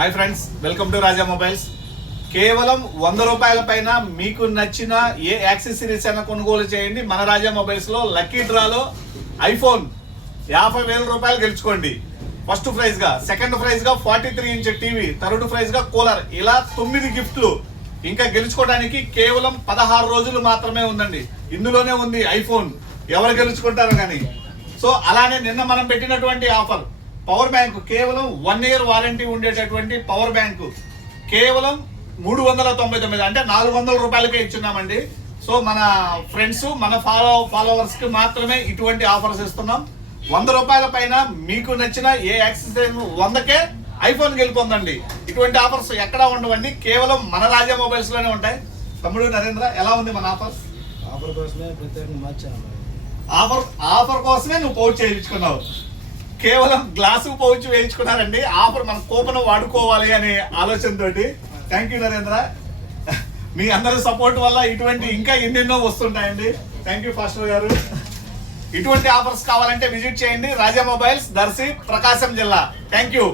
Hi friends, welcome to Raja mobiles. కేవలం 100 రూపాయల పైన మీకు నచ్చిన ఏ యాక్సెసరీస్ అయినా కొనుగోలు చేయండి. మన రాజా మొబైల్స్ లో లక్కీ డ్రాలో ఐఫోన్ 50,000 రూపాయలు గెలుచుకోండి. ఫస్ట్ ప్రైజ్ గా, సెకండ్ ప్రైజ్ గా 43 ఇంచ్ టీవీ, థర్డ్ ప్రైజ్ గా కూలర్, ఇలా 9 గిఫ్ట్లు ఇంకా గెలుచుకోవడానికి కేవలం 16 రోజులు మాత్రమే ఉందండి. ఇందులోనే ఉంది ఐఫోన్. ఎవరు గెలుచుకుంటారో కానీ. సో అలానే నిన్న మనం పెట్టినటువంటి ఆఫర్ పవర్ బ్యాంక్, కేవలం 1 ఇయర్ వారంటీ ఉండేటటువంటి పవర్ బ్యాంకు కేవలం 399, అంటే 400 రూపాయలకే ఇచ్చున్నామండి. సో మన ఫ్రెండ్స్, మన ఫాలోవర్స్ కి మాత్రమే ఇటువంటి ఆఫర్స్ ఇస్తున్నాం. 100 రూపాయల పైన మీకు నచ్చిన ఏ యాక్సెసరీ 100కే ఐఫోన్ గెలుపొందండి. ఇటువంటి ఆఫర్స్ ఎక్కడా ఉండవండి, కేవలం మన రాజా మొబైల్స్ లోనే ఉంటాయి. తమ్ముడు నరేంద్ర, ఎలా ఉంది మన ఆఫర్స్? ఆఫర్ కోసమే ప్రత్యేకంగా మార్చాను. ఆఫర్ కోసమే నువ్వు పౌచ్ చేయించుకున్నావు. కేవలం గ్లాసు పౌచ్ వేయించుకున్నారండి. ఆఫర్ మన కూపన్ వాడుకోవాలి అనే ఆలోచనతోటి. థ్యాంక్ యూ నరేంద్ర, మీ అందరి సపోర్ట్ వల్ల ఇటువంటి ఇంకా ఎన్నెన్నో వస్తుంటాయండి. థ్యాంక్ యూ ఫాస్టర్ గారు. ఇటువంటి ఆఫర్స్ కావాలంటే విజిట్ చేయండి రాజా మొబైల్స్, దర్శి, ప్రకాశం జిల్లా. Thank you.